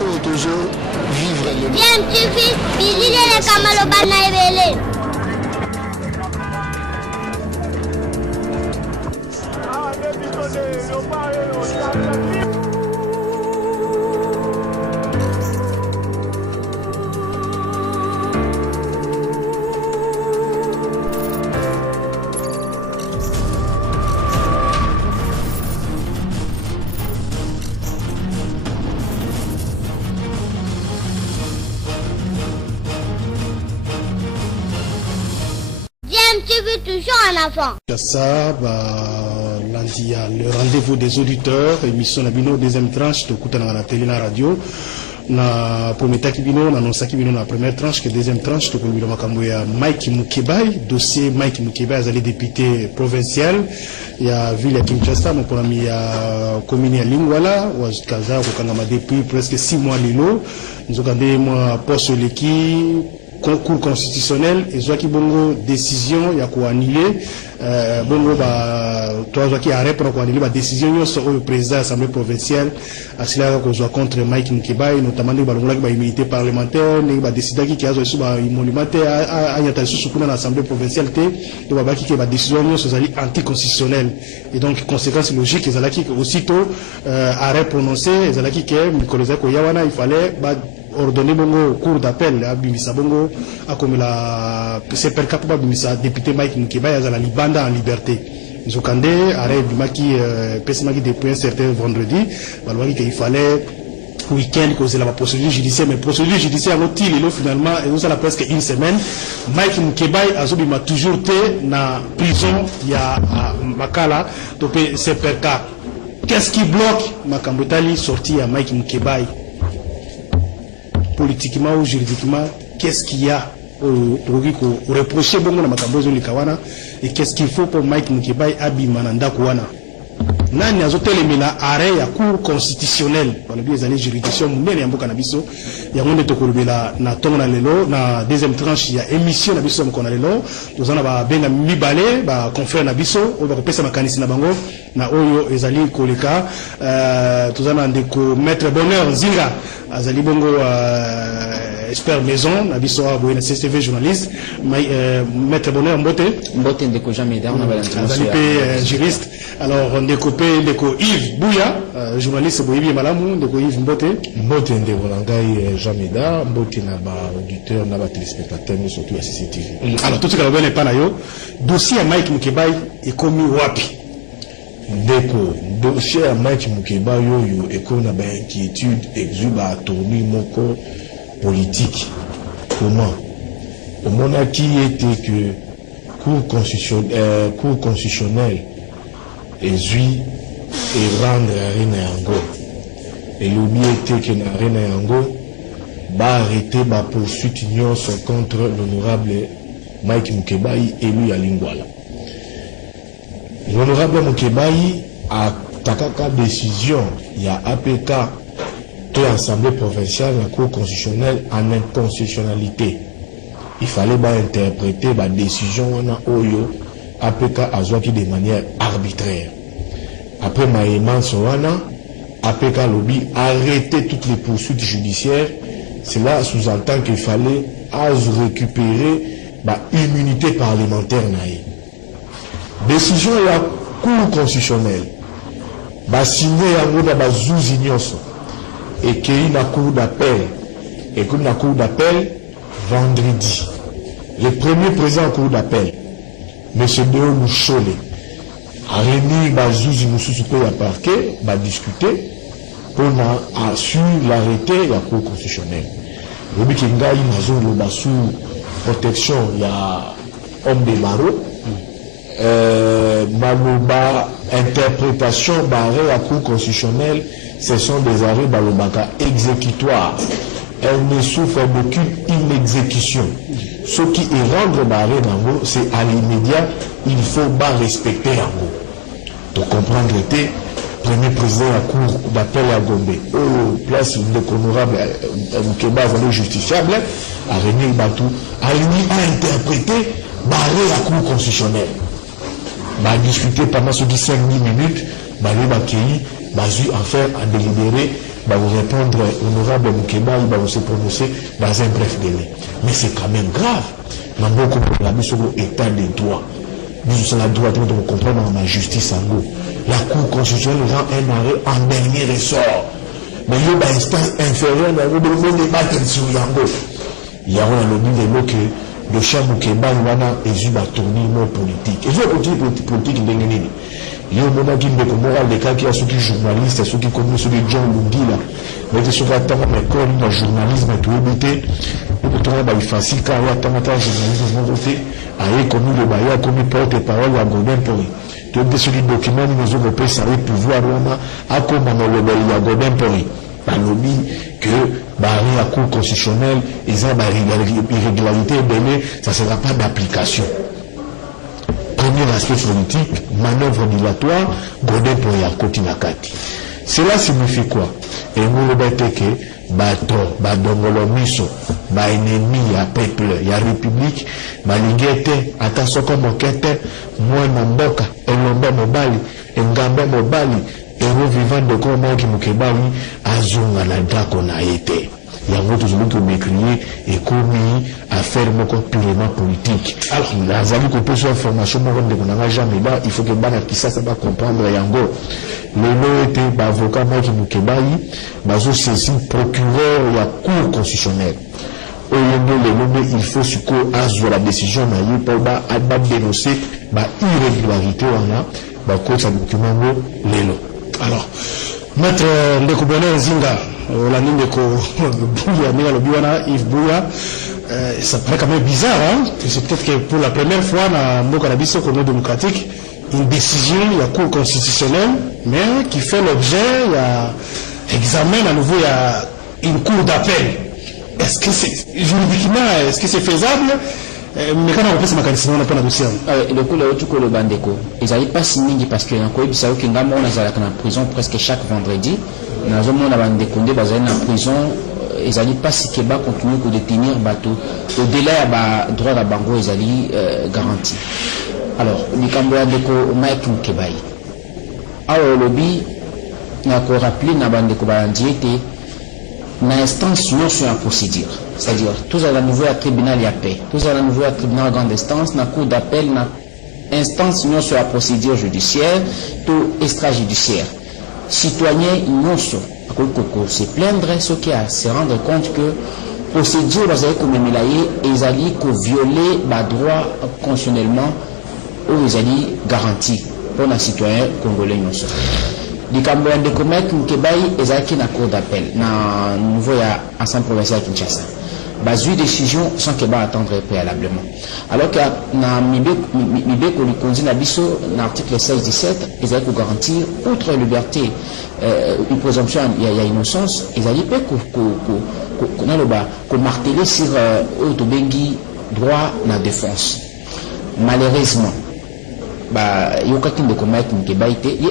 ou toujours vivre le bien tu fils bilile le kamalo bana ebele toujours un enfant. Ça, lundi, le rendez-vous des auditeurs, émission Nabino, deuxième tranche, de Koutana la télé, la radio. Na première kibino, na nonsa kibino na première tranche, que deuxième tranche, de Koumilo Makamboya, Mike Mukebai, dossier Mike Mukebai, azali député provincial, il y a ville à Kinshasa, mon ami, il y a commune à Lingwala, ou à Kaza, au Kangama depuis presque 6 mois lilo. Nous avons gardé moi poste l'équipe. Concours constitutionnel et soit qui bongo décision ya ko annuler bongo ba toi qui arrête pour ko annuler ba décision yo sur le président de l'Assemblée provinciale à cela ko soit contre Mike Mukebai notamment ba longola ba immunité parlementaire ne ba décider qui a sur ba immunité à yata sous kuna na Assemblée provinciale té de ba qui ba décision yo sur anticonstitutionnelle et donc conséquence logique les alaki aussitôt arrêt prononcé les alaki que Nicolas ko yawana il fallait ba ordonné bongo cours d'appel à Bimisa bongo à comme la c'est per capable Bimisa député Mike Mukebai à la libanda en liberté Zokande arrêt Bimaki Pesmaki depuis un certain vendredi balwaki qu'il fallait week-end causer la procédure judiciaire mais procédure judiciaire l'autre il est finalement et nous ça a presque une semaine Mike Mukebai a m'a toujours été na prison il y a Makala donc c'est per cas qu'est-ce qui bloque Makambotali sortie à Mike Mukebai politiquement ou juridiquement, qu'est-ce qu'il y a pour reprocher bongo na makambozo likawana et qu'est-ce qu'il faut pour Mike Mukebai abimananda kuwana nani azotelemela arrêt ya cour constitutionnelle dans le biais des juridiction munene ya mboka na biso ya ngonde tokolobela na tongo na lelo na deuxième tranche ya émission na biso moko na lelo tozana ba benga mibale ba confrère na biso o ba kopesa makanisi na bango na oyo ezali koleka tozana ndeko maître bonheur Zinga azali bongo expert maison na biso a boyena CCTV journaliste maître bonheur mbote ndeko jamais da on a azali pe juriste alors ndeko pe ndeko Yves Bouya journaliste boyebi malamu ndeko Yves mbote ndeko ngai jamais da mbote na ba auditeur na ba téléspectateur surtout à CCTV. Alors tout ce que la bonne pas na yo dossier à Mike Mukebai est commis wapi ndeko dossier à Mike Mukebai yo eko na ba inquiétude exuba tourni moko politique. Comment au moment qui était que cour constitutionnelle et zui et rendre Arena Yango et l'oubli était que na Arena Yango ba arrêter ba poursuite nyonso contre l'honorable Mike Mukebai élu à Lingwala. L'honorable Mukebai a takaka décision il y a APK de l'Assemblée provinciale la Cour constitutionnelle en inconstitutionnalité. Il fallait interpréter la décision on a oyo APK azwaki de manière arbitraire. Après Maïman Sowana, APK lobby arrêter toutes les poursuites judiciaires. Cela sous-entend qu'il fallait récupérer l'immunité parlementaire. Décision de la Cour constitutionnelle. Signé à Zouzi Nyoso. Et qu'il y a une cour d'appel. Et comme la cour d'appel, vendredi. Le premier président en cour d'appel, M. Deo Mouchole, a remis Zouzi Moussou à parquet, va discuter pour assurer l'arrêté de la Cour constitutionnelle. Le but qu'il y a sous protection, il y a homme de barreau, Maloba, interprétation barrée à la Cour constitutionnelle, ce sont des arrêts balobaka exécutoires. Elle ne souffre d'aucune inexécution. Ce qui est rendre barré d'ango, c'est à l'immédiat, il faut respecter l'ango. Pour comprendre l'été, premier président de la Cour d'appel à Gombe, au place de l'honorable Mukeba justifiable, a René Batou, a interprété barré la Cour constitutionnelle. A discuté pendant ce 5 minutes, Balé Bakei, Bazu en faire à délibérer va vous répondre, honorable Moukeba, il va vous se prononcer dans un bref délai. Mais c'est quand même grave. Dans beaucoup de la mission état de droit. Nous sommes la droite de comprendre dans la justice en gros. La Cour constitutionnelle rend un arrêt en dernier ressort. Mais il y a une instance inférieure dans le débattre sur Yango. Il y a un lobby de l'eau que le chef Moukeba, il va tourner nos politiques. Et je vais politique de l'ennemi. Il y a un moment qui me moral des cas qui a ceux qui journalistes, ceux qui connaissent ceux de John Lungi là. Mais ceux qui attendent l'école, le journalisme, tout éviter. Pour tout le monde, il facile car il y a tant de journalisme de voter. Aïe, comme le bailleur, comme il porte parole à Godin pour lui. Tout de suite, le document, nous avons pu savoir pouvoir, à comme on le bailleur à Godin pour lui. Par lobby que barré à cour constitutionnelle, ils ont une irrégularité, ça ne sera pas d'application. Premier aspect politique, manœuvre dilatoire, Godin pour Yakotinakati. Cela signifie quoi? Et nous le bête que bato, badongolomiso, ba ennemi, ya peuple, ya république, ba lingete, atasoko mokete, mwana mboka, elombe mobali, engambe mobali, héros vivant de comment qui Moukebali, azunga na dako na ete. Il y a un autre qui m'écrier et commis à faire mon purement politique. Alors, la zali qu'on peut sur information, on n'a jamais là, il faut que Bana qui ça va comprendre Yango. Le nom était avocat qui Moukebali, bazo saisi procureur et la cour constitutionnelle. Au lieu de il faut suko azo la décision naïe pour dénoncer irrégularité on a cause à document lelo. Alors, maître Ndekobone Zinga, la ligne de Bouya, Yves Bouya, ça paraît quand même bizarre, hein? C'est peut-être que pour la première fois dans le Cannabis au Congo démocratique, une décision, il y a cour constitutionnelle, mais qui fait l'objet, il y a examen à nouveau, il y a une cour d'appel. Est-ce que c'est juridiquement, est-ce que c'est faisable? Mais quand on fait ma qualité, on n'a pas la dossier. Le coup là, tout le bandeko. Ils n'arrivent pas signer parce que encore ils savent que nous on a en prison presque chaque vendredi. Nous avons la bandeko de baser en prison. Ils n'arrivent pas si Keba continue de détenir bateau. Au délai à droit à Bango, ils arrivent garanti. Alors, les Cambodgiens de Mike Mkebai. Alors, le lobby n'a qu'à rappeler na bandeko balandiété. Na instance non sur la procédure, c'est-à-dire tous à la nouveau tribunal y a paix, tous à la nouveau tribunal grande instance, na cour d'appel, na instance non sur la procédure judiciaire, tout extrajudiciaire. Citoyens non sur se plaindre, ce qui a se rendre compte que procédure vous avez comme mélaillé et ils allaient que violer le droit constitutionnellement ou ils allaient garanti pour les citoyens congolais non sur. Les Cambodgiens de Komek, Mkebai, ils ont na cour d'appel, na nouveau Assemblée provinciale à Kinshasa. Bas une décision sans que attendre préalablement. Alors que na Mibé qu'on lui conduit na biso, na article 16-17, ils ont garantir outre liberté, une présomption il y a innocence, ils ont dit qu'on marteler sur autobengi droit na défense. Malheureusement. Il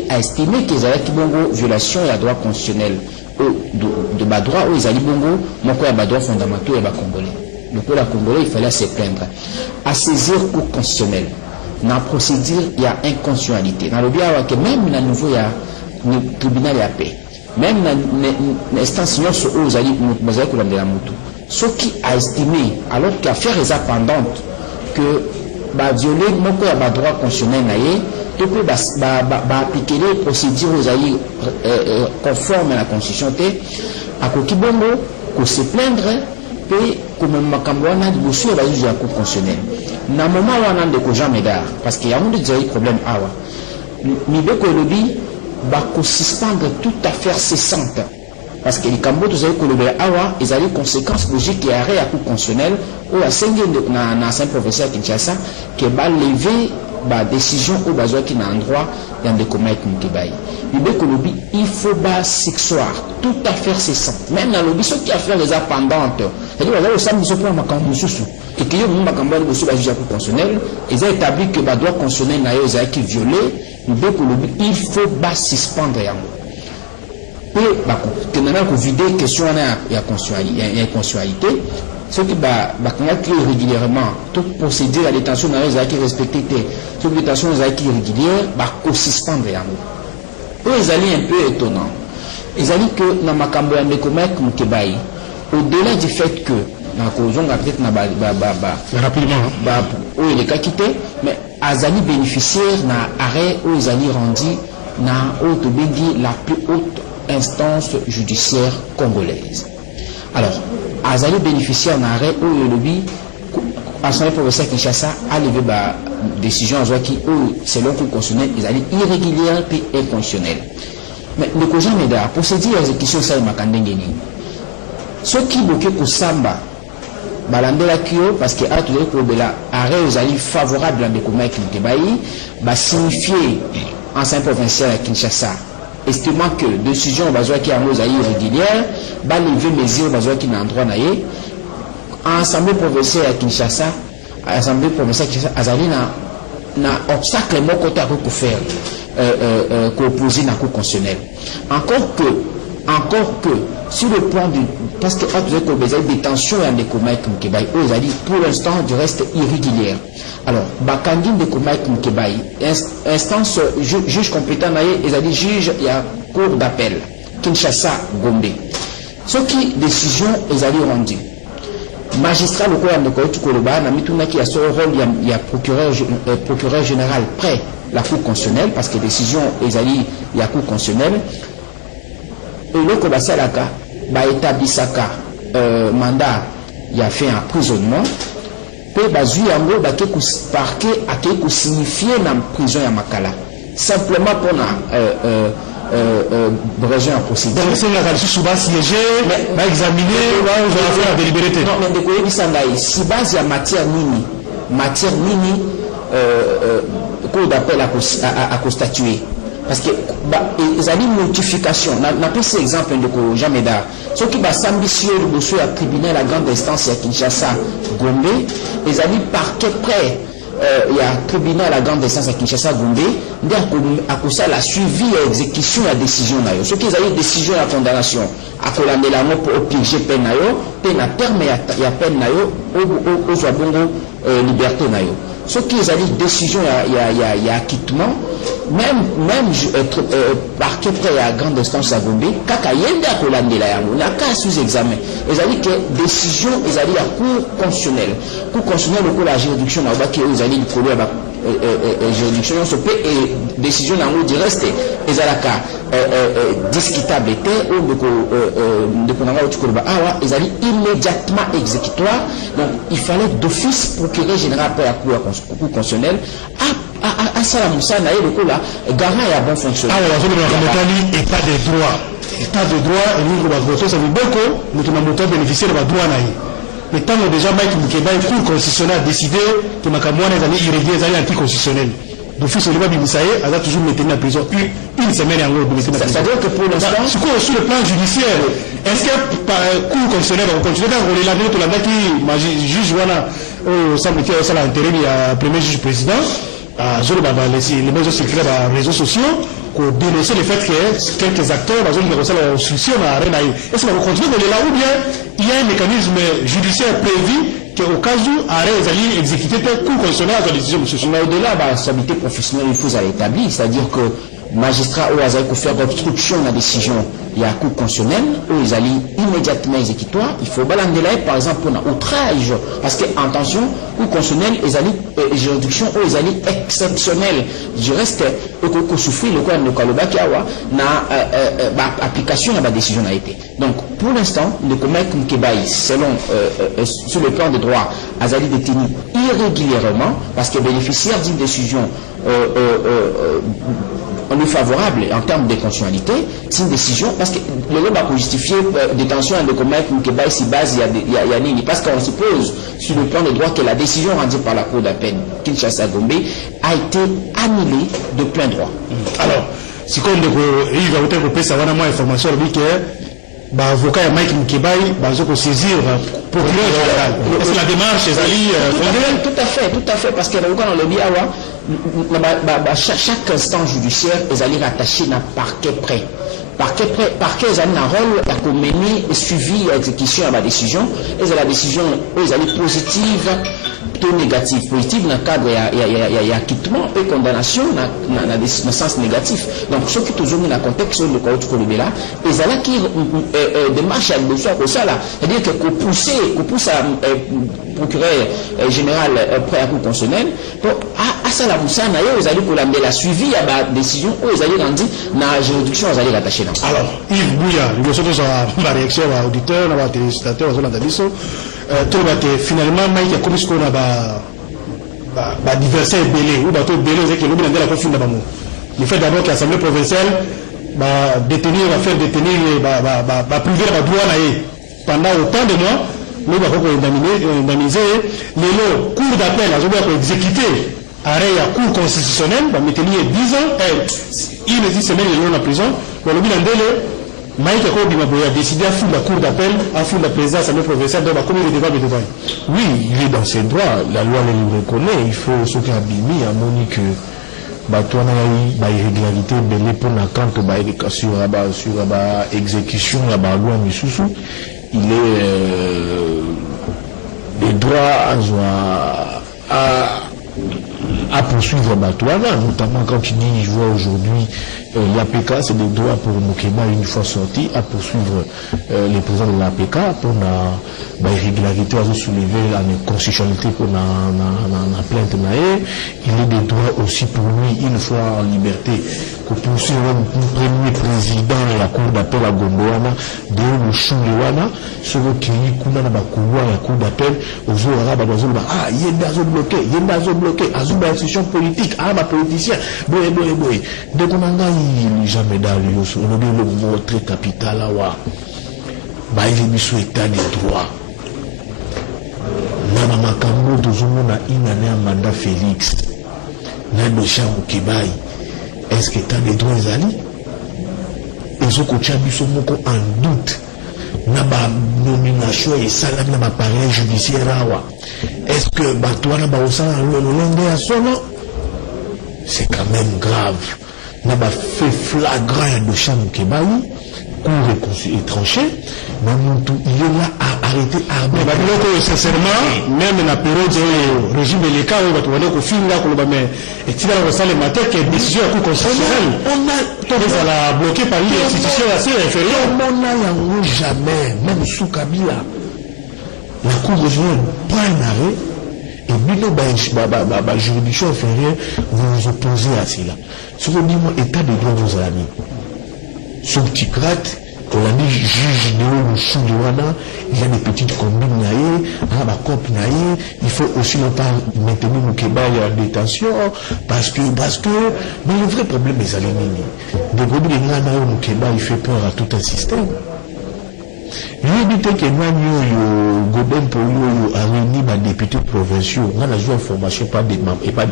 a estimé qu'ils avaient une violation de la droit constitutionnel de droit où ils allaient bongo, mon quoi droit fondamental et congolais. Le peuple congolais, il fallait se plaindre. À saisir cour constitutionnel, dans la procédure, il y a inconstitutionnalité. Dans le bien, même dans le nouveau, il y a le tribunal de paix. Même dans l'instance, ils allaient de la moto. Ce qui a estimé, alors qu'affaire est pendante, que violer mon droit constitutionnel tu peux appliquer les procédures conformes à la constitution à Kokibongo que se plaindre et comme Makambouana de Boussou et la cour constitutionnelle. Dans le moment où on a des gens médard parce qu'il y a un problème awa Mibeko Lobi va suspendre toute affaire cessante. Parce que les Cambodgiens, vous avez que le Awa, ils ont des conséquences logiques et arrêt à cour constitutionnel ou à 5 dans un professeur Kinshasa qui va lever la décision au besoin qui n'a un droit dans des communes qui baillent. Il faut pas s'exoire tout affaire cessante. Même dans le lobby, ce qui a fait les pendantes. C'est-à-dire que ça nous opère ma Cambodgie. Que qui est mon Cambodgie de la juge à cour constitutionnelle, ils ont établi que le droit constitutionnel n'a pas été violé. Il faut pas suspendre. Et que vider question il y a constitutionnalité ce qui va régulièrement toute procédure à détention n'a qui respecté toute détention n'a qui régulière va suspendre eux ils allaient un peu étonnant ezali que na makambo ya ndeko Mike Mukebai, au-delà du fait que na kozonga peut-être na rapidement où il est quitté, mais azali bénéficiaire na arrêt où ezali rendu na autobengi la plus haute instance judiciaire congolaise. Alors azali bénéficiaire na arrêt où le lobby Assemblée provinciale Kinshasa a levé la décision en qui selon le constitutionnel ezali irrégulière et inconstitutionnelle. Mais le Koja Meda procédure à l'exécution ça makandengeni. Ce qui bloqué ko samba balandela kio parce que a toujours ko de la arrêt ezali favorable à ndeko Mike Mukebai ba signifier enceinte provinciale à Kinshasa estimant que décision bazwa qui en ezali irrégulière ba lever mesure bazwa qui na endroit na ye Assemblée provinciale à Kinshasa Assemblée provinciale Kinshasa azali na obstacle mon côté à pour faire qu'opposer dans la Cour constitutionnelle. Encore que, sur le plan du. Parce que vous avez des tensions et des Mike Mukebai, vous avez dit pour l'instant du reste irrégulière. Alors, Bakandine de Mike Mukebai, instance juge compétent, ils ont dit juge, il y a cour d'appel, Kinshasa, Gombe. Ce qui décision, ils ont rendu. Magistrat le cours de Koyotu Koloba, Namituna qui a son rôle, il y a procureur général près la Cour constitutionnelle, parce que décision, ils allaient, il y a Cour constitutionnelle. Et le Kobasalaka, établissaka mandat, il a fait un emprisonnement. Puis, bazu yango, parquet a quelque signifié dans la prison à Makala. Simplement pour besoin en procédure. Donc, c'est la souvent siégé, va examiner, va faire la délibérité. Non, mais de quoi il s'en si base il y a matière mini, cours d'appel à constatuer. Parce que ils ont une notification. On a pris cet exemple de Jameda. Ceux qui sont ambitieux de la tribunal à grande instance à Kinshasa, Gombe, ils ont dit parquet près. Il y a un tribunal à grande instance à Kinshasa, Gombe, à cause de la suivi et exécution de la décision. Ceux qui ont une décision de condamnation, à cause de la mort pour obliger peine, peine à terme et à peine, aux liberté. Ce qui est une décision, il y a acquittement, même parquet près à grande instance à Gombe, Kakayenda à Kolandela, on a qu'à sous-examen. Ils ont dit que décision, ils ont dit à cour constitutionnelle. Cour constitutionnelle, au cours de la juridiction, ils ont dit que la juridiction, et décision dans le reste, ils ont dit discutable était, ou de ils ont dit immédiatement exécutoire. Donc, il fallait d'office procureur général après la cour constitutionnelle à Salamoussa, le coup là, garant et à bon fonctionnement. Alors, état de droit. État de droit, et nous, ça veut beaucoup, nous avons bénéficié de la droit. Mais tant que déjà Mike Mukebai, le cour constitutionnel a décidé que Makamouane est allé irrégulier, est allé anticonstitutionnel. D'office, Oliva Bimissaye a toujours maintenu la prison une semaine en gros. C'est-à-dire que pour l'instant. Sur le plan judiciaire, est-ce que par cour constitutionnel, on continue à rouler la vie de la date qui juge, voilà, au semble qu'il y a un intérêt, il y a un premier juge président, les médias secrets dans les réseaux sociaux, pour dénoncer le fait que quelques acteurs, dans une obstruction à Arena. Est-ce qu'on continue de là ou bien il y a un mécanisme judiciaire prévu qu'au cas où arrêt les alliés exécutés peut cour constitutionnel à la décision de ce Mais au-delà de la stabilité professionnelle, il faut l'établir, c'est-à-dire que magistrat ou Azaï pour faire obstruction à la décision, il y a un cour constitutionnel où ils allaient immédiatement exécutoire. Il faut balander là, par exemple, pour un outrage, parce que, attention, cour constitutionnel, ils allaient juridiction où ils allaient exceptionnel. Je reste, au souffrir, le quoi de Kaloba Kiawa, n'a application à la décision a été. Donc, pour l'instant, le Mike Mukebai, selon, sur le plan de droit, Azali détenu irrégulièrement, parce que bénéficiaire d'une décision, on est favorable en termes de constitutionnalité, c'est une décision, parce que le gouvernement a justifié détention de Mike Mukebai si base, il y a Nini, parce qu'on suppose, sur le plan de droit, que la décision rendue par la Cour d'appel Kinshasa Gombe a été annulée de plein droit. Alors, si on va peut-être savoir moins d'informations, on dit que l'avocat Mike Mukebai va saisir procureur général. Est-ce que la démarche est fondée? Tout à fait, parce que l'avocat dans le Biawa, chaque instant judiciaire est allé rattacher dans parquet près. Parquet est allé dans le rôle de mener suivi et exécution à la décision. Et la décision est allée positive, plutôt négatif. Positif dans le cadre, il y a acquittement et condamnation dans le sens négatif. Donc, ce qui est toujours dans le contexte de le là, et ça là qui démarche avec le soir comme ça là, c'est-à-dire que qu'on pousse à procureur général près à cour constitutionnelle, à ça la moussa na yo, vous allez pour la suivi à la décision, vous allez rendu dans la juridiction, vous allez l'attacher là. Alors, Yves Bouya, il y a une réaction à l'auditeur, à téléspectateur, à l'auditeur, finalement, il y a comme ce qu'on a d'adversaires belés, ou bateau belé, c'est que l'objet de la confine d'abord. Le fait d'abord que l'Assemblée provinciale va faire détenir, va priver la douane pendant autant de mois, nous allons indemniser les cours d'appel, la journée pour exécuter arrêt à cour constitutionnelle, va mettre 10 ans, il existe semaine de en prison, pour le bilan d'elle. Maïka Kobi a décidé à foutre la cour d'appel, à foutre la présidence de l'Assemblée provinciale, donc comment il est devant. Oui, il est dans ses droits, la loi le reconnaît, il faut ce qu'il a bimi, à Monique, toi, il y a irrégularité, mais pour la quand sur l'exécution, la loi Missoussou, il est des droits à poursuivre Batouana, notamment quand il dit, je vois aujourd'hui, l'APK, c'est des droits pour Moukeba une fois sorti à poursuivre les présidents de l'APK pour la irrégularité à soulever la constitutionnalité pour la plainte naïe. Il est des droits aussi pour lui, une fois en liberté, pour poursuivre un premier président de la cour d'appel à Gondouana, de Choulewana, ce qui est la cour d'appel aux Arabes, il y a des bloqué, Azouba institution politique, politicien, boy. Dès qu'on a jamais d'aller on a le votre capital là, il est état des droits. Nana Makambo Dozomona inane à mandat Félix, Nano Chamukibai, est-ce que t'as des droits ali? Et ce que tu as vu en doute. Naba nomination et salaire na appareil judiciaire est-ce que Batouana Baosa le à son nom? C'est quand même grave. Naba fait flagrant de Cham Kebaï, cour et tranché, mais il est là à arrêter à mais sincèrement, même dans la période du régime de l'État, où on a film là, et tu vas ressentir les matières qui est décision à cour constitutionnelle. On a bloqué par une institution assez inférieure. On n'a jamais, même sous Kabila, la cour constitutionnelle prend un arrêt, et bien, la juridiction inférieure, vous vous opposez à cela. Ce que dit, moi, état de droit, vous avez mis. Ce petit crate, on a dit juge de Choulouana, il y a des petites combines naïe, il faut aussi ne pas maintenir le Québec en détention, parce que, mais le vrai problème est à l'éliminer. De gros de le Québec, il fait peur à tout un système. Lui dit que nous Goben pour a réuni des députés provinciaux. On a la information pas des membres et pas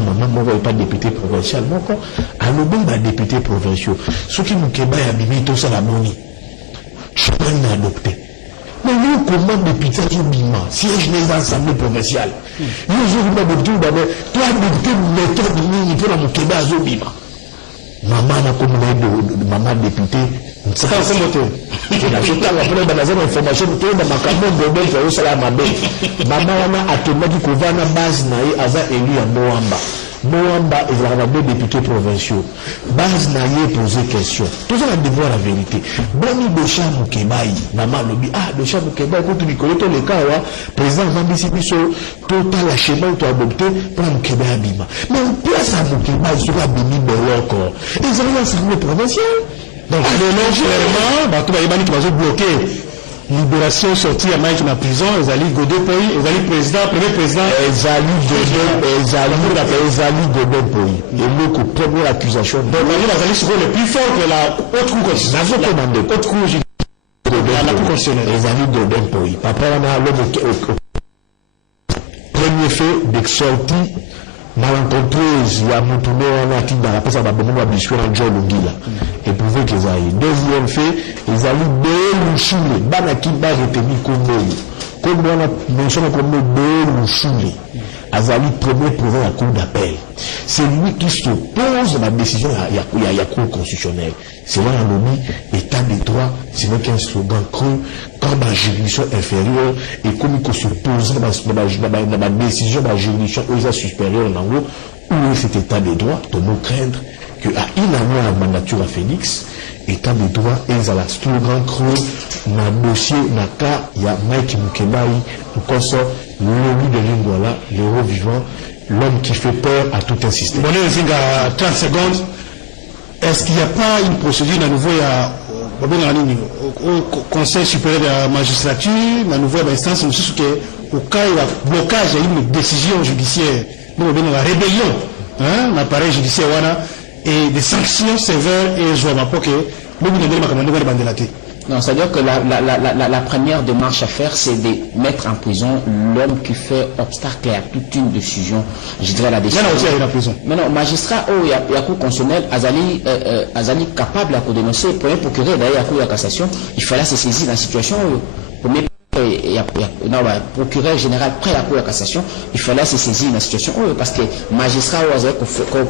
maman et pas député provincial. Donc à l'obé des députés provinciaux. Ceux qui nous Québec abîmé tout ça la monnaie. Je peux pas adopter. Mais nous comment député Zobima siège des assemblées provinciales. Nous avons adopté d'abord toi député méthode ni pour la Québec Zobima. Maman a comme maman député. C'est pas comme moto. Je t'ai rappelé dans la information que dans ma campagne de Bel fait au salaire ma belle. Maman a attendu qu'on va na base naïe ava élu à Moamba. Moamba est un député provinciaux. Base naïe posé question. Tout ça a devoir la vérité. Boni de Cham Kebaï, maman le dit de Cham Kebaï quand tu connais tous les cas président Zambisi Biso total la schéma tu adopté pour un Kebaï abima. Mais on place à Kebaï sur la bini de l'or. Ils ont l'assemblée provinciale. Donc, clairement, tout le monde va bloquer libération sortie à Mike dans la prison, ils allaient Godé Poy, ils allaient président, premier président, ils allaient Godé Poy. Et le première accusation. Donc, ils allaient sur le plus fort que la haute cour constitutionnelle. Haute cour constitutionnelle. Ils allaient Godé Poy. Après, on a le premier fait d'exortie. Malencontreuse, il y a mon tournée en acquis dans la presse à Babomou à Bissou en John Lungila. Et prouvé qu'ils aillent. Deuxième fait, ils allaient Bélouchoulé. Banaki Barretemi Komoyo. Comme on a mentionné comme Bélouchoulé. Azali premier président de la Cour d'appel. C'est lui qui s'oppose à la décision de la Cour constitutionnelle. C'est là un lobby, état de droit, ce n'est qu'un slogan creux, quand la juridiction inférieure, et comme il s'oppose à la décision de la juridiction supérieure, où est cet état de droit, on nous craindre que à une année à mandature à Félix, état de droit et à la slogan creux, na dossier, na cas, il y a Mike Mukebai, ou ça, l'homme de Lingwala, l'héros vivant, l'homme qui fait peur à tout un système. Bon, à 30 secondes. Est-ce qu'il n'y a pas une procédure à nouveau au Conseil supérieur de la magistrature, à nouveau instance, au cas où il y a blocage, il y a une décision judiciaire, nous avons la rébellion, l'appareil judiciaire, et des sanctions sévères et je vois pas que nous avons. Non, c'est-à-dire que la première démarche à faire, c'est de mettre en prison l'homme qui fait obstacle à toute une décision, je dirais la décision. Mais non, magistrat, il y a cour constitutionnelle, Azali capable de dénoncer, pour un procureur d'ailleurs à cour de cassation, il fallait se saisir dans la situation. Procureur général près à la Cour de cassation, il fallait se saisir dans la situation parce que magistrat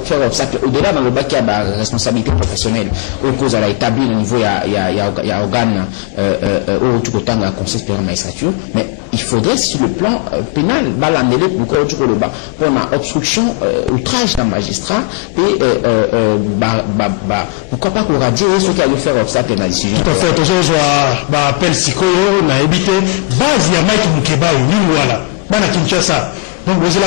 faire obstacle au-delà dans le bas qui a la responsabilité professionnelle au cause à la établi au niveau il y a organe au tout autant de la Conseil supérieur de la magistrature, mais il faudrait sur le plan pénal balancer pour le bas pour une obstruction outrage d'un magistrat et pourquoi pas qu'on radie ceux qui allaient faire obstacle dans la décision. Tout à fait, toujours je appelle Sikoyo, on a évité base ya Mike Mukebai Lingwala bana Kinshasa. Donc vous allez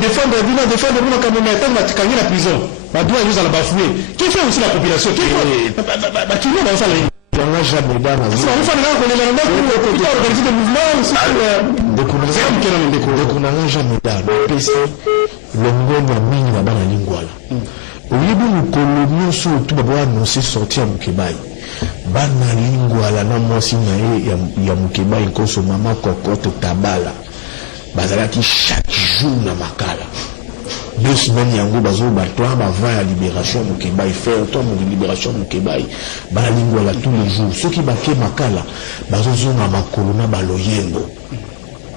défendre nous quand même attendre la prison. Bah doit nous aller bafouer. Qui fait aussi la population qui fait qui nous dans ça les on n'a jamais dans la vie. On fait là qu'on est là pour organiser des mouvements aussi. On n'a jamais dans le PC le ngoni ya mingi na bana Lingwala. Au lieu de nous coloniser surtout d'abord annoncer sortir Mukebai. Bana Lingwala na mwasi na ya Mukebai nkoso mama kokoto tabala bazalaki chaque jour na makala 2 semaines yango bazo batwa avant la libération Mukebai faire temps de libération Mukebai bana Lingwala tous les jours ceux qui baké makala bazo zonga makolo na baloyendo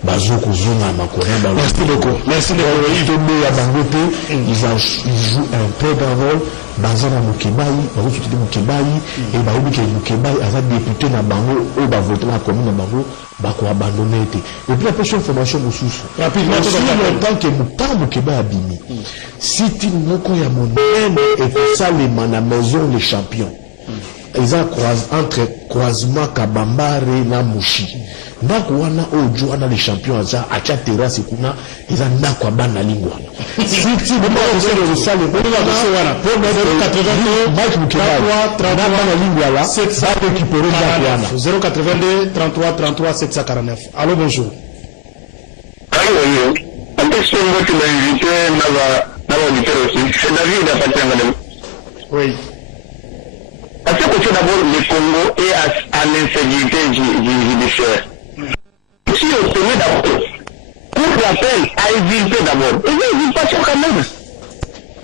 bazo kozonga makolo na baloyendo. Merci beaucoup. Ils jouent un très grand rôle. Bazana Mukebai, bazo tuti Mukebai et baobi ke Mukebai aza député na bango o ba voter la commune na bango ba ko abandonner té. Et puis après cette information mususu. Rapidement en tant que Mukebai abimi. Si tu moko ya monene et que ça les mana maison les champions. Ils ont entre croisement Kabambare na Mushi. Ndako wana ojo ana les champions aza acha terrasse kuna eza ndako abana Lingwala. Si tu veux pas le salle pour wana pour 82 Mike Mukebai 33 Lingwala 700 récupérer ndako wana 082 33 33 749. Allô bonjour. Allô. En fait, c'est moi qui m'a invité na auditeur aussi. C'est David à Patangale. Oui. Parce que d'abord le Congo est à l'insécurité judiciaire. Si on se met d'abord, pour l'appel à éviter d'abord, et il n'y a pas quand même.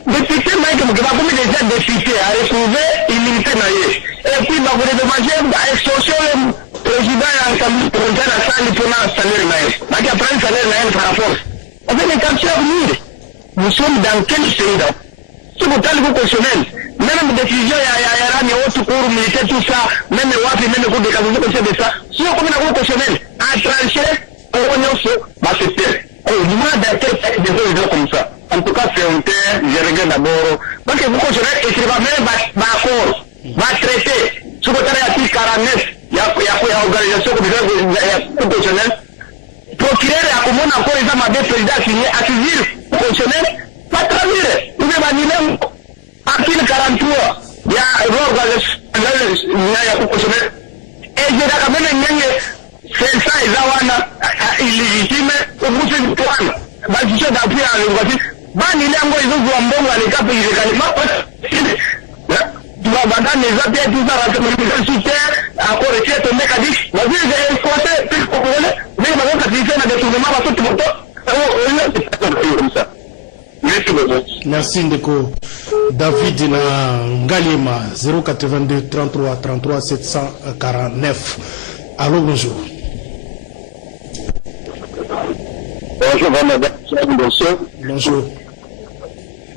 Député Mike Mukebai, comme déjà député, a retrouvé l'immunité naïe. Et puis, vous devez demander à extorsion le président et l'Assemblée pour la salle pour la salaire naïe. Donc, il prend le salaire naïe par la force. On fait des captures venir. Nous sommes dans quel pays là? Si vous parlez de constitutionnel, même décision, il y a autre cours militaire, tout ça, même WAPI, même cours de cabinet, comme de ça. Si on commence à cours constitutionnel, à trancher, on va se faire. On demande à quel pays des gens comme ça. En tout cas, c'est un terre, je regarde d'abord. Donc, vous constitutionnel, écrivez même, accord, va traiter. Si vous avez l'article 49, il y a une organisation comme ça, il y a tout constitutionnel. Procureur, il y a comment encore, ils ont des présidents signés à saisir le constitutionnel. Pas traduire. Vous devez annuler article 43. Il y a l'organisation constitutionnelle. Et je vais quand même c'est ça, ils ont illégitime. Au bout de ce point, je suis d'appui à l'éducation. Ils ont joué un bon à l'écart illégalement. Tu vas abandonner les appels, tout ça, la soutien, encore ici, ton mec a dit, vas-y, j'ai exploité, puis vous voulez, mais il m'a dit que tu fais un détournement, parce que tu m'entends. Comme ça. Merci Ndeko. David na Ngaliema 082 33 33 749. Allô bonjour. je vais me battre Bonjour.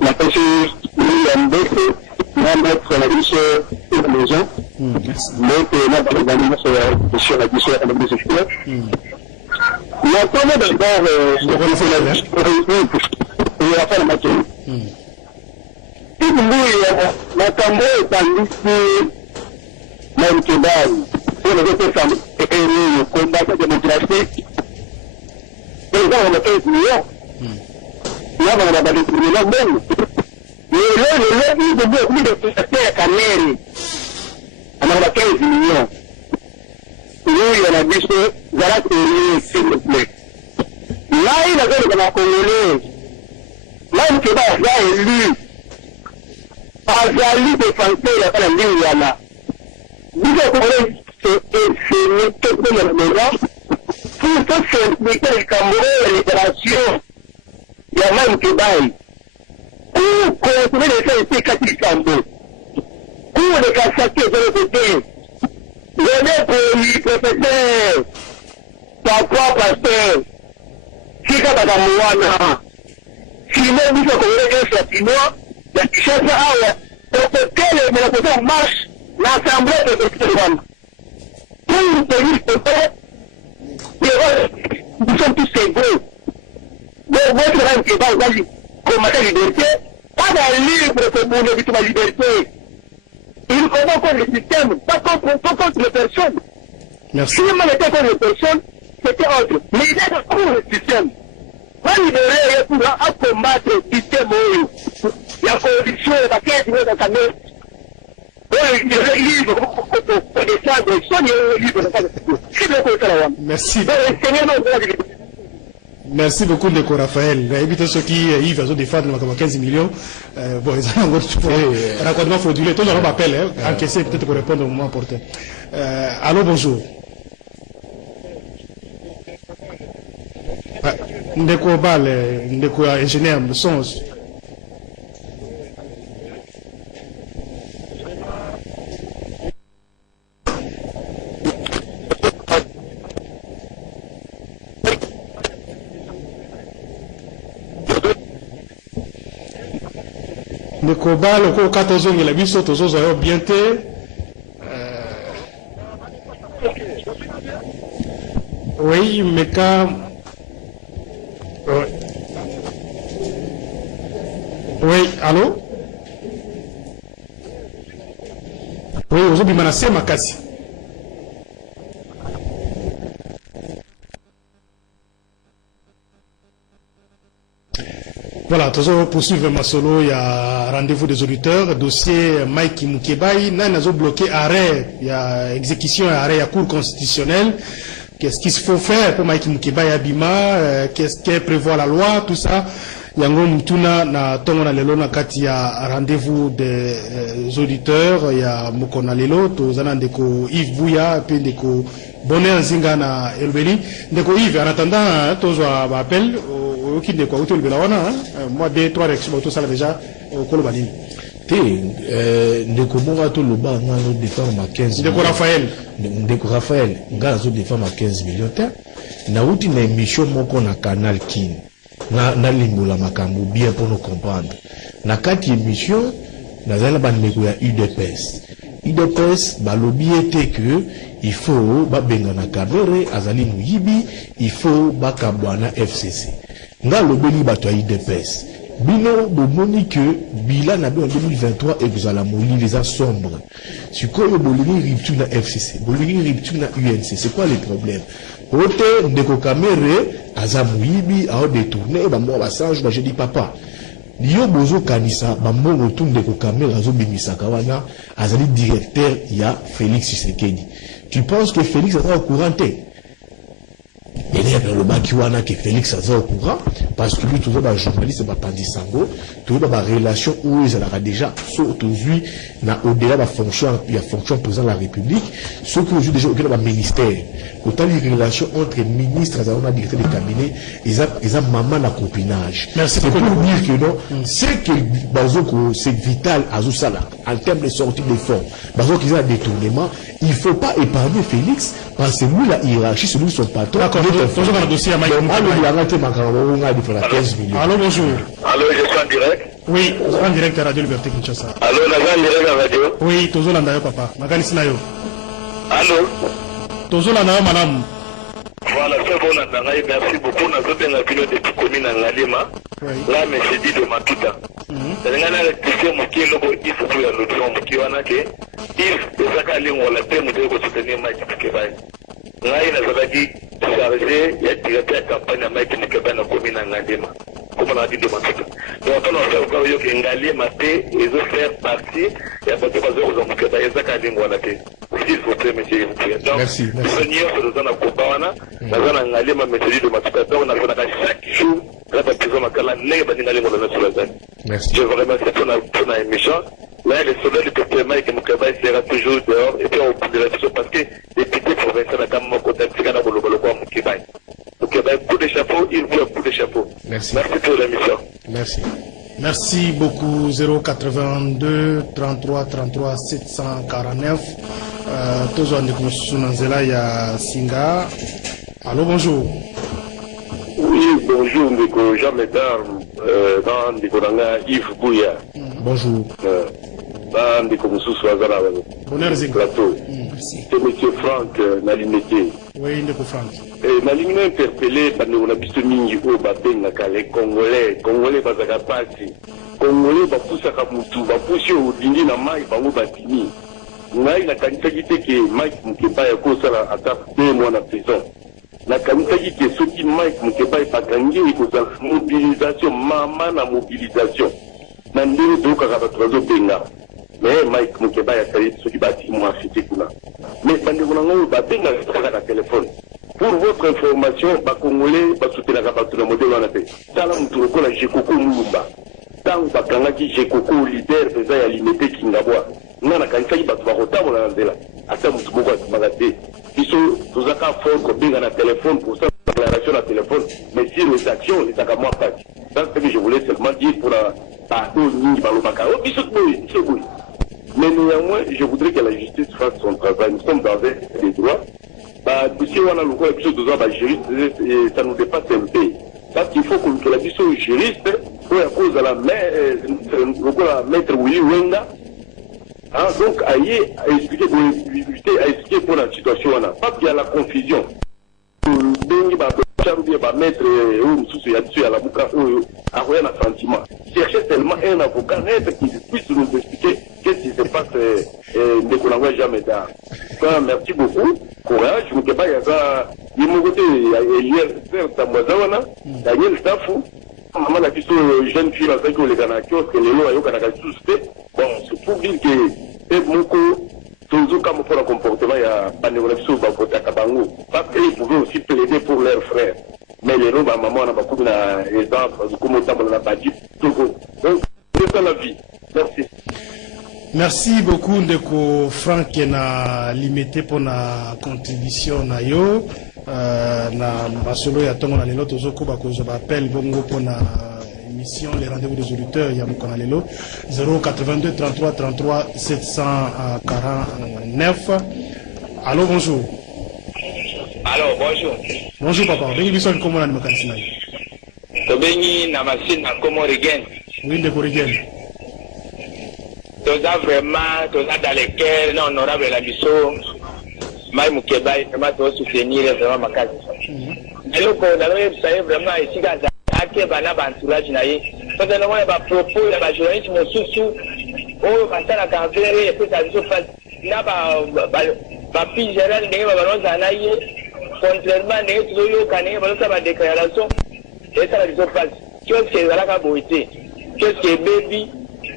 La personne mettre la vie sur la maison. Mais que là, dans les animaux, sur la vie sur la maison. La première d'abord, je vais faire la vie. Et on va faire la matière. Si vous voulez, la tambour est en liste, même que dans les autres femmes, et le combat de démocratie, les gens ont 15 millions. Là, on va battre les millions même. Mais là, il y a beaucoup de prestataires à Canary. On a 15 millions. Nous, il y en a dit que Zara Télé, s'il vous plaît. Là, il a dit que la Congolais, même que là, il a élu, Azali défenseur, il y a pas la ligne, là. Vous êtes Congolais, c'est tout le monde. Pour se s'impliquer le Cameroun, la libération, il y a même que bail. Pour continuer de faire ici, Kati Sambo. Pour les cassaquer de l'autre côté. Venez pour lui, professeur, papa, pasteur, Chika Badamoana. Sinon, nous sommes Congolais, chinois, la Kinshasa, au côté, mais la côté marche, l'assemblée de l'État. Pour nous payer, nous sommes tous égaux. Donc, votre rang qui va combattre la liberté, pas dans le livre que vous avez dit la liberté. Il combat contre le système, pas contre les personnes. Merci. Si on était contre les personnes, c'était autre. Mais il est contre le système. Pas libérer pour combattre le système. Il y a condition, il y a 15 minutes dans sa main. Merci. Merci beaucoup, Ndeko Raphaël. Évitez ceux qui Yves ont des fois de 15 millions. Bon, ils ont un raccordement frauduleux. Tout le monde m'appelle, encaisser peut-être pour répondre au moment opportun. Allô, bonjour. Ndeko Bal, Ndeko ingénieur, son. Le combat, le coup 14 ans, il a vu ça, tous os ont bien été. Oui, mais quand. Oui, allô? Oui, aujourd'hui, je suis ma casse. Voilà, toujours poursuivre ma solo, il y a rendez-vous des auditeurs, dossier Mike Mukebai, nous avons bloqué arrêt, il y a exécution, arrêt, il y a cour constitutionnelle. Qu'est-ce qu'il faut faire pour Mike Mukebai Abima, qu'est-ce qu'elle prévoit la loi, tout ça. Il y a na tongona lelo na kati ya rendez-vous des auditeurs, il y a Mokona lelo, tozana ndeko Yves Bouya, puis ndeko Bonheur Nzinga na Elbeli. Ndeko Yves, en attendant, tozwa appel, qui ndeko auto Elbela wana, moi 2-3 réactions, tout ça déjà, au Kolobani. Ndeko Morato Loba, nous défendons à 15 millions. Ndeko Raphaël, nous défendons à 15 millions. Na outi na émission moko na Canal King. Na limbola makambo bien pour nous comprendre. Na kati émission, nazala bandeko ya UDPS. UDPS balobi était que il faut ba benga na Kabere azali muyibi, il faut ba kabwana FCC. Nga lobeli bato ya UDPS. Bino bomoni que bilan na en 2023 et vous allez mourir les sombre. C'est quoi le bolini rupture na FCC, bolini rupture na UNC, c'est quoi les problèmes? Côté ndeko Kamere azamuibi a détourné ba mo basange ba je dis papa liyo bozo kanisa ba mo retour ndeko Kamere azo bimisa kawana azali directeur ya Félix Tshisekedi. Tu penses que Félix est au courant? Et là, le baki wana que Félix est au courant parce que lui toujours un journaliste ba Pandisango, toujours ba relation où ils ont déjà aujourd'hui na au-delà de la fonction, il y a fonction président de la République, ce que aujourd'hui déjà au delà du ministère. Autant les relations entre ministres et directeur de cabinet, ils ont maman na copinage. C'est pour dire que non, c'est que Bazoko c'est vital à Zousala en termes de sortie de fonds. Bazoko ils ont un détournement, il ne faut pas épargner Félix parce que lui la hiérarchie, c'est lui son patron. Toujours dans le dossier à Mike donc Moukebaye. allo yanga te makambo on a dit pour la 15 millions. Allô, bonjour. Allô, je suis en direct. Oui, en direct à Radio Liberté Kinshasa. Allô, naza en direct à radio. Oui, toujours là, papa. Makanisi na yo. Allô. Toujours là, madame. Voilà, c'est bon, Nangaï, merci beaucoup. Nous avons bien appuyé depuis commune en Ngalima. Là, mais c'est dit de Matuta. C'est un question qui est le il faut que nous devons qui en a que il est à caler ou la terre nous devons soutenir Mike Moukebaye. Là, il a dit chargé, il y a directeur de campagne à Mike Moukebaye dans la commune en Ngalima. Comme on a dit de Matuta. Donc, on a fait encore que Ngalima ils ont fait partie et à partir de Moukebaye, il y a caler ou la terre. S'il vous plaît, monsieur. Merci. Seigneur, nous avons Kobawana, nous avons un ma méthode de Matuta, on a chaque jour, la prison Makala, n'est pas sur la zone. Merci. Je vous remercie pour la émission. Là, le soleil du peuple Mike Moukebaye sera toujours dehors et puis on peut dire la chose parce que les députés provinciaux n'ont pas côté de Moukebaye. Moukebaye, coup de chapeau, il veut un coup de chapeau. Merci. Merci pour l'émission. Merci. Merci beaucoup. 082 33 33 749. Toujours en Sunanzela, il y a Singa. Allô, bonjour. Oui, bonjour, Ndeko Jean Médard, dans Ndikoranga Yves Bouya. Bonjour. Dans Ndeko Moussou Swazara. Bonheur, Zinga. Plateau. C'est M. Franck Nalimete. Oui, Ndeko Franck. Nalimete interpellé par nous, on a visto mingi au Babenga, les Congolais, Bazaka Pasi. Congolais, Bapoussa Kamutu, Bapoussa Odindi, Namai, Bango Batini. Ngai na kanisa gite ke Mike Moukebaye akosala ata 2 mois na prison. Na kanisa gite soki Mike Moukebaye bakangi ekozala mobilisation mama na mobilisation. Na ndenge tokaka bato bazobenga. Mais Mike Moukebaye asali soki bati mo afite kuna. Mais bandeko na ngai babenga kaka na téléphone. Pour votre information, Congolais basoutenaka bato na modèle wana te. Tala mutu lokola Jekoko Mulumba. Tango bakangaki Jekoko leader peza ya Limete Kingabwa. Nana kanisa bato bakotambola na nzela ata mutu moko asimaka te biso tozaka fort kobenga na téléphone pour ça déclaration na téléphone mais si les actions ezaka mwa pati. Ça c'est que je voulais seulement dire pour bato nyingi balobaka o biso boye. Mais néanmoins je voudrais que la justice fasse son travail. Nous sommes dans des droits. Dossier wana lokola biso toza juriste ça nous dépasse un peu parce qu'il faut que la biso juriste oyo akozala lokola maître Willy Wenga. Donc, à expliquer pour la situation, parce qu'il y a la confusion. Maître sentiment. Cherchez tellement un avocat net qui puisse nous expliquer qu'est-ce qui se passe de Konangwa jamais d'art. Merci beaucoup. Courage. Je ne sais pas, il y a Daniel Stafou. Maman a dit que jeune fille avec les Ganakos, que les lois bon, c'est pour dire que Moko, toujours comme pour le comportement, il y a Banéolaxo, Bakota Kabango, parce qu'ils pouvaient aussi plaider pour leurs frères. Mais les lois, maman, on a beaucoup d'exemples, comme autant on a pas dit, Togo. Donc, c'est ça la vie. Merci. Merci beaucoup, Ndeko Franck, qui a limité pour la contribution na yo. Na masolo ya tongo na lelo tozoko bakozo appel bongo pour na émission les rendez-vous des auditeurs ya mokona lelo 082 33 33 749. Allô, bonjour. Allô, bonjour. Bonjour papa, bengi biso ni komona ni makanisi na yo. To bengi na machine na komo regen. Oui, Ndeko Regen. Toza vraiment toza dans les cœurs non honorable la biso. Mike Moukebaye vraiment doit soutenir vraiment makasi. Mais le condamné c'est vraiment ici quand ake bana bantourage na ye. Parce que nous on va propos ya ba journaliste mosusu o basala campagne et puis ça se passe na ba pigera ndenge ba balonza na ye contrairement ndenge toyo kanenge balonza ba déclaration et ça se passe. Qu'est-ce que la ka boité? Qu'est-ce que baby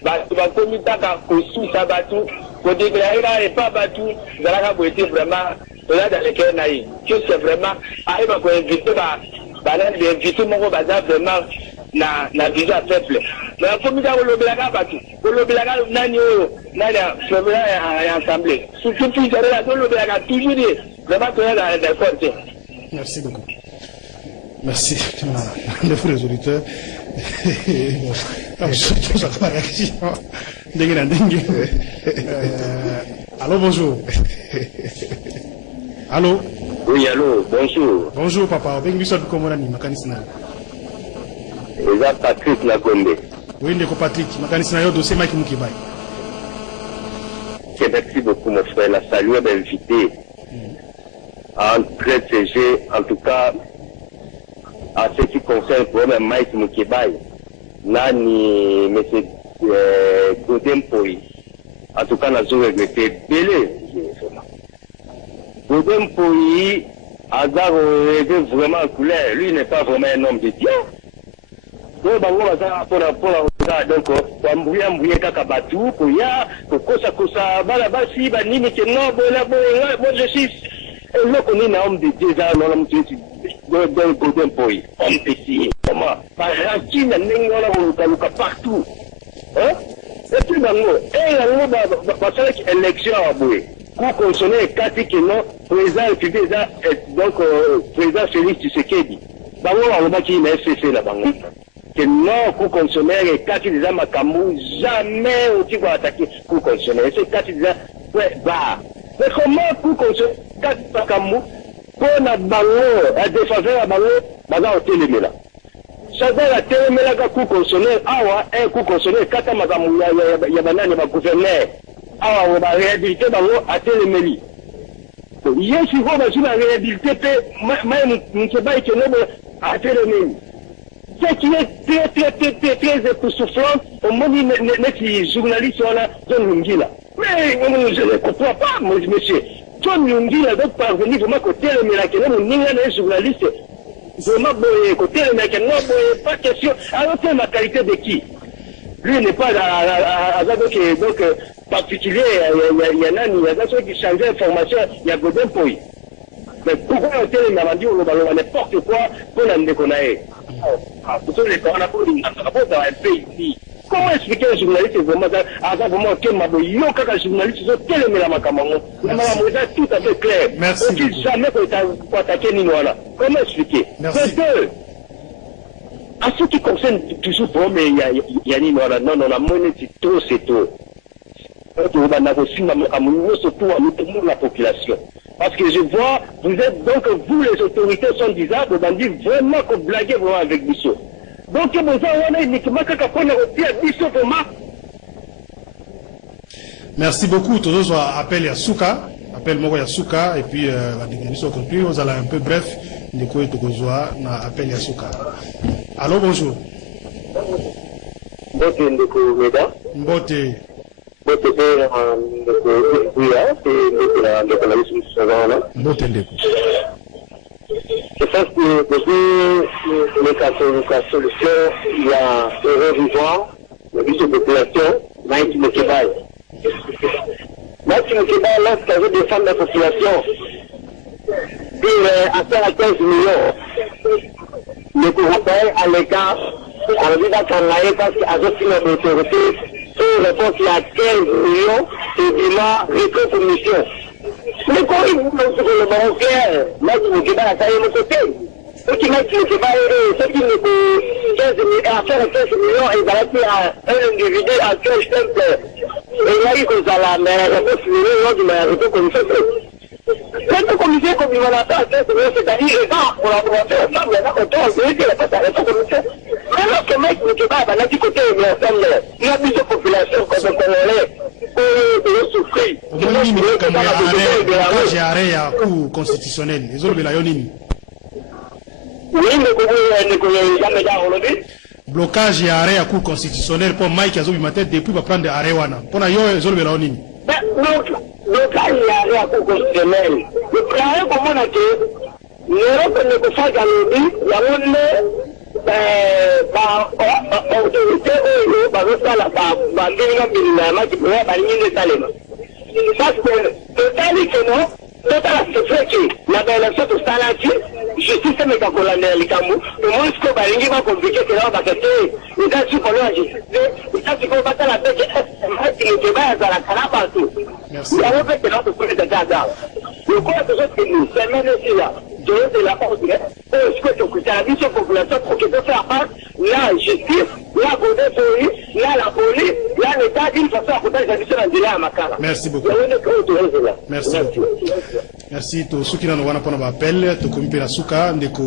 ba komi taka kosusa batu pour déclarer pas battu, vous allez être vraiment là dans les cœurs naïfs. C'est vraiment, arrive à inviter, inviter mon bazar vraiment na visa peuple. Mais comme nous avons le blaga battu, le blaga nani ensemble. Surtout puis le blaga toujours dit, vraiment dans les côtés. Merci beaucoup. Merci. Les frères auditeurs. Allô, bonjour. Allô. Oui, allô, bonjour. Bonjour papa, bengibiso bikomona ni makanisi na. Eza Patrick Lagombe. Oui, ndeko Patrick, makanisi na yo dossier Mike Mukibai. Merci beaucoup mon frère, la saluer d'inviter en très CG, en tout cas à ce qui concerne le problème Mike Mukibai. Nani, monsieur Godem Poi. En tout cas, nous avons regretté Belé. Godem Poi a vraiment en couleur. Lui n'est pas vraiment un homme de Dieu. Donc, donc, mbouye kaka batu koya kokosa kosa bala basi banini ke no bola bola bon je suis le connais na homme de Dieu ça non homme de Godem Poi homme petit comment par qui na ningola luka partout hein et puis bango et la ba ça qui élection aboué ko consonner kati ke no président qui déjà donc président Félix Tshisekedi bango ba baki na FCC la bango que non, coup consommateur et quand il disait Makamou, jamais aussi va attaquer coup consommateur. C'est quand il disait, ouais, bah. Mais comment coup consommateur, quand Makamou, pour la bango, à défendre la bango, baza au téléméla. Chacun la téléméla ka coup consommateur, awa, un coup consommateur, quand Makamou, ya banane, ma gouverneur, awa, on va réhabiliter bango à téléméli. Hier, si vous avez la réhabilité, même, m'keba et kenobo, à téléméli. Ce qui est très époustouflant, au moment où les journalistes sont là, John Lungila. Mais je ne comprends pas, monsieur. John Lungila doit parvenir vraiment côté le miracle, les journalistes, vraiment côté le miracle, non, pas question. Alors, c'est la qualité de qui? Lui n'est pas donc particulier, il y en a ceux qui changent l'information, il y a Godem Poi. Mais pourquoi on tient les maladies, on va n'importe quoi pour la déconner? Comment expliquer un journaliste vraiment que Maboyo, quand un journaliste sont tellement la macamango, tout à fait clair. Merci. Jamais pour attaquer Ninoala. Comment expliquer? Merci. À ce qui concerne toujours pour mais il y a Ninoala, non, la monnaie c'est trop, c'est trop. On a aussi surtout à nous la population. Parce que je vois, vous êtes donc, vous les autorités sont disables, on dit vraiment que vous blaguez vraiment avec Bissot. Donc, vous avez uniquement qu'à prendre au Bissot vraiment. Merci beaucoup. Tous les appel Yasuka, appel Moko Yasuka, et puis la déclaration conclue, on allait un peu bref, de quoi on a appel Yasuka. Allô, bonjour. Mbote. Je pense que depuis la solution, il y a un revoir, le vice de population, Mike Mukibai. Mike Mukibai, lorsqu'il veut défendre la population, il atteint à 15 millions. Le gouvernement à l'écart, on dit qu'il parce qu'il a reçu l'autorité. Une réponse il y a 15 millions et il m'a répondu pour mission. Mais quand il vous montre le bon clair, là qui me dit à tailler mon côté. Ce qui m'a dit que ce qui me dit 15 millions, à faire 15 millions et d'arrêter à un individu à quel simple. Et là il faut ça mais la réponse millions, il m'a répondu comme ça. Cette commission comme il m'a fait à 15 millions, c'est-à-dire les gens, pour la commencer ensemble, il y en a autant, je vais dire, il n'y a pas de commission. Mais lorsque Mike Mukibai a dit côté il y a plusieurs populations comme le Congolais pour souffrir. J'ai arrêté à coup constitutionnel. Les autres, oui, mais jamais aujourd'hui. Blocage et arrêt à cour constitutionnel pour Mike Azobi Matet depuis va prendre arrêt wana. Pour na yo ezolo bela onini. Blocage et arrêt à cour constitutionnel. Le plan comment on a que l'Europe ne peut pas gagner, la monnaie autorité oyo bazosala bandinga mbila ya maki boya balingi nde esalema parce que totali keno totala sefreki na baelektion tosalaki justice emeka kolandela likambo tomoni sikoyo balingi bakomplike kelao baka te eza sikolo ya justice eza sikoyo batala peke maki mokeba azalaka na bato yango mpe kelao tokoleta te aza lokola tozokende semene esila de la ordre, est-ce que tu as la population pour que tu faire face, la justice, la police, la police, l'État d'une façon à côté de la. Merci beaucoup. Merci beaucoup. Merci. To ceux qui n'ont pas de appel, to commis la souka, ndeko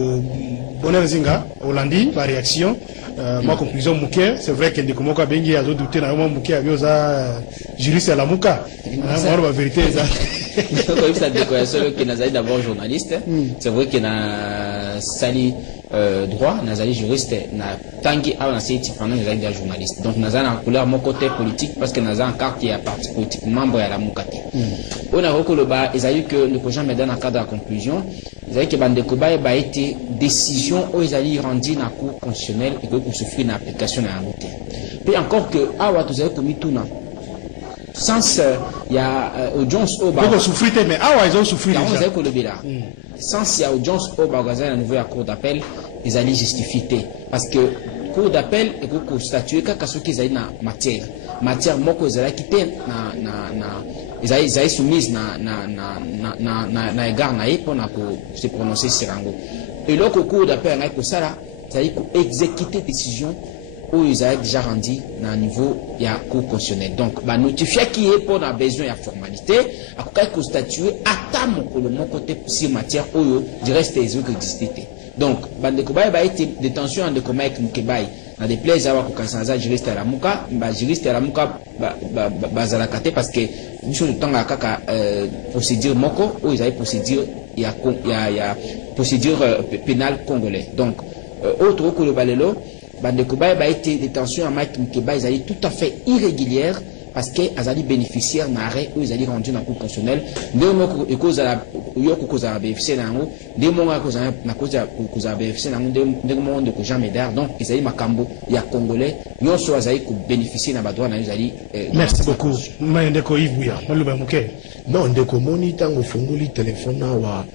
bonheur zinga, Hollandi, par réaction. Ma conclusion Mouké, c'est vrai que ndeko moka bengi a douté na moi Mouké a vioza juriste à la Mouka. Moi la vérité ça. Comme ça déclaration que Nazali d'abord journaliste, c'est vrai que na sali droit, Nazali juriste, na tangi a na seti pendant Nazali des journaliste. Donc Nazali en couleur mon côté politique parce que Nazali en carte il y a parti politique membre à la Moukati. On a reconnu le bas, ils a eu que le projet me donne en cadre de la conclusion, ils a eu que Bandekoba a été décision où ils allaient rendu dans la cour constitutionnelle et que pour souffrir une application dans la route. Puis encore que Awa tu as commis tout non. Sans il y a audience au bas. Donc souffrir mais Awa ils ont souffert déjà. Sans il y a audience au bas à nouveau à cour d'appel, ils allaient justifier parce que cour d'appel et que statuer quand ce qu'ils allaient dans matière moko ils allaient quitter ils allaient soumise na égard na pour se prononcer sur rango. Et là, au cours d'appel, ça allait exécuter décision où ils avaient déjà rendu dans le niveau de la cour constitutionnelle. Donc, notifier qui est pour besoin de la formalité, à quoi constatuer, à mon côté sur matière où il reste des autres existent. Donc, Bandekoba a été détention en décommun avec Moukebaï. Dans des plaisirs, à Kansanza, juriste à la Mouka, juriste à la Mouka, Bazalakate, parce que, une chose de temps, à procédure Moko, où ils avaient procédure, il y a procédure pénale congolais. Donc, autre que le Balelo, Bandekoba a été détention à Mike Moukebaï, ils allaient tout à fait irrégulière, parce qu'ils allaient bénéficiaire d'un arrêt où ils allaient rendre dans la cour constitutionnelle. Deux mois que cause à la bénéficiaire d'un mot, deux mois que cause à la bénéficiaire d'un mot, deux mois de Jean Médard. Donc, ils allaient Makambo, il y a Congolais, ils ont soit bénéficier d'un droit dans les alliés. Merci beaucoup. Ndeko Yves non, ndeko moni tango funguli téléphone wa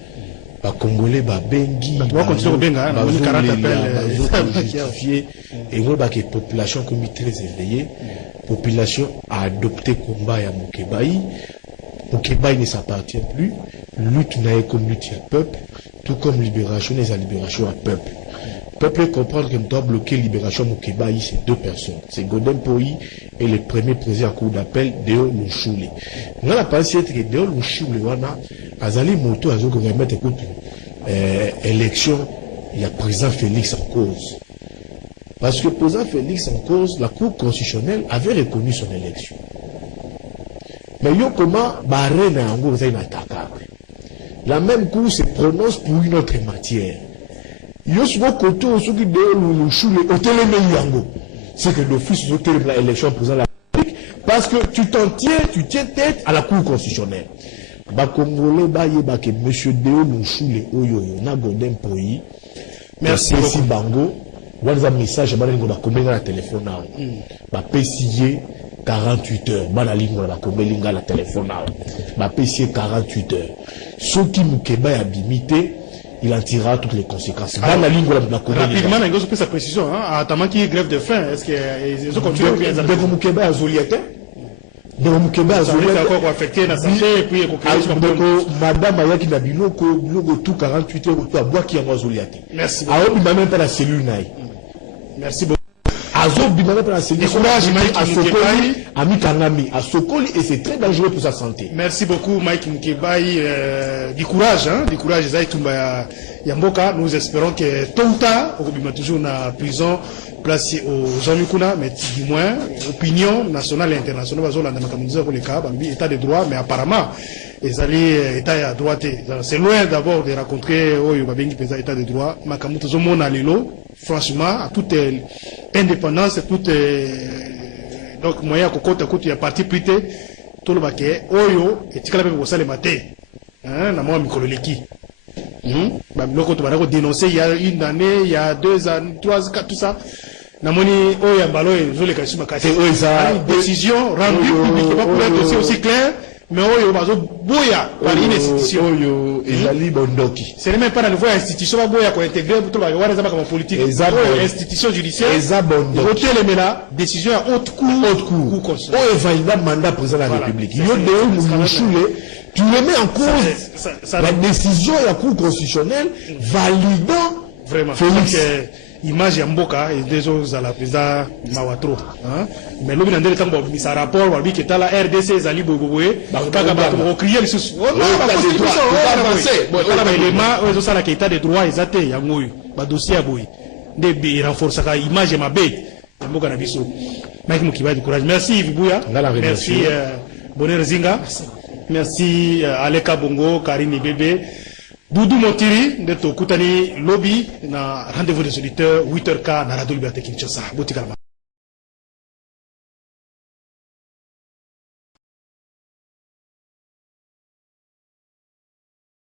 ba Congolais ba bengi. On continue benga, on a 40 appels justifiés et on va que population comme très éveillée. Population a adopté combat à Moukebaï. Moukebaï ne s'appartient plus. Lutte n'a comme lutte à peuple, tout comme libération n'est à libération à peuple. Peuple comprendre qu'il doit bloquer libération Moukebaï, c'est deux personnes. C'est Godin Poi et le premier président à cour d'appel, Deo Louchoule. Nous avons pensé que Deo Louchoule, Azali Moto, Azoko remettre élection, il y a président Félix en cause. Parce que président Félix en cause, la Cour constitutionnelle avait reconnu son élection. Mais yo comment Barren a encore une attaque. La même Cour se prononce pour une autre matière. Yo souvent côté au qui de l'Ouchoule au télémé yango. C'est que l'office de l'élection président de la République parce que tu tiens tête à la Cour constitutionnelle. Ba Congolais ba yeba que monsieur Deo Louchoule oyo na Godin Poi. Merci beaucoup Bango. Voilà un message, combien la téléphone ma PCIE 48 heures, la ligne la combien la téléphone ma PCIE 48 heures. Ceux qui Moukeba a bimité, il en tirera toutes les conséquences. La ligne la combien rapidement, il y a sa précision, à ta qui est grève de faim, est-ce que ils ont continué de Moukeba à Zoliette? De Moukeba à Zoliette encore affecté la santé et puis madame Ayaki Nabiloko, tout 48 heures, tout à bois qui est à Zoliette. Merci. Alors, il m'a même pas la cellule. Merci beaucoup. Azo Bimane pour la sélection à Sokoli, à Mikangami, à Sokoli, et c'est très dangereux pour sa santé. Merci beaucoup, Mike Mkebaï. Du courage, Yamboka. Nous espérons que tôt ou tard, on va toujours dans la prison placée aux Zamikuna, mais du moins, opinion nationale et internationale, pour les cas, état de droit, mais apparemment, les alliés état à droite. C'est loin d'abord de rencontrer état de droit. Makamuto Zomona Lelo. Franchement, à toute indépendance, toute donc moyen côté il y a parti prité tout le baquet oyo et tikala pe bosale maté hein na moi mikololeki ba biloko to banako dénoncer il y a une année, il y a 2 ans, 3 ans, tout ça na moni oyo mbalo ezoleka sima kate oyo ça décision rendue publiquement pour être aussi clair mais oyo bazo boya par une institution oyo ezali bondoki. Ce n'est même pas la nouvelle institution ba boya ko intégrer pour ba wana za comme politique. Institution judiciaire. Eza bondoki. Voter les là décision à haute cour. Oyo valida mandat président de la République. Yo de mushule tu remets en cause la décision de la Cour constitutionnelle validant vraiment Félix. Image ya mboka et des autres à la président Mawatro hein mais l'objet ndele tango misa rapport wa bi ketala RDC zali boboboé kaka ba ko crier lisusu ba élément ozo sala ka état de droit ezate ya ngoyo ba dossier ya boy nde bi renforcer ka image ma bête ya mboka na biso Mike Mukiba du courage merci Vibuya merci Bonheur Zinga merci Aleka Bongo Karine Bébé Doudou Motiri de Tokutani Lobby na rendez-vous des auditeurs 8h na Radio Liberté Kinshasa.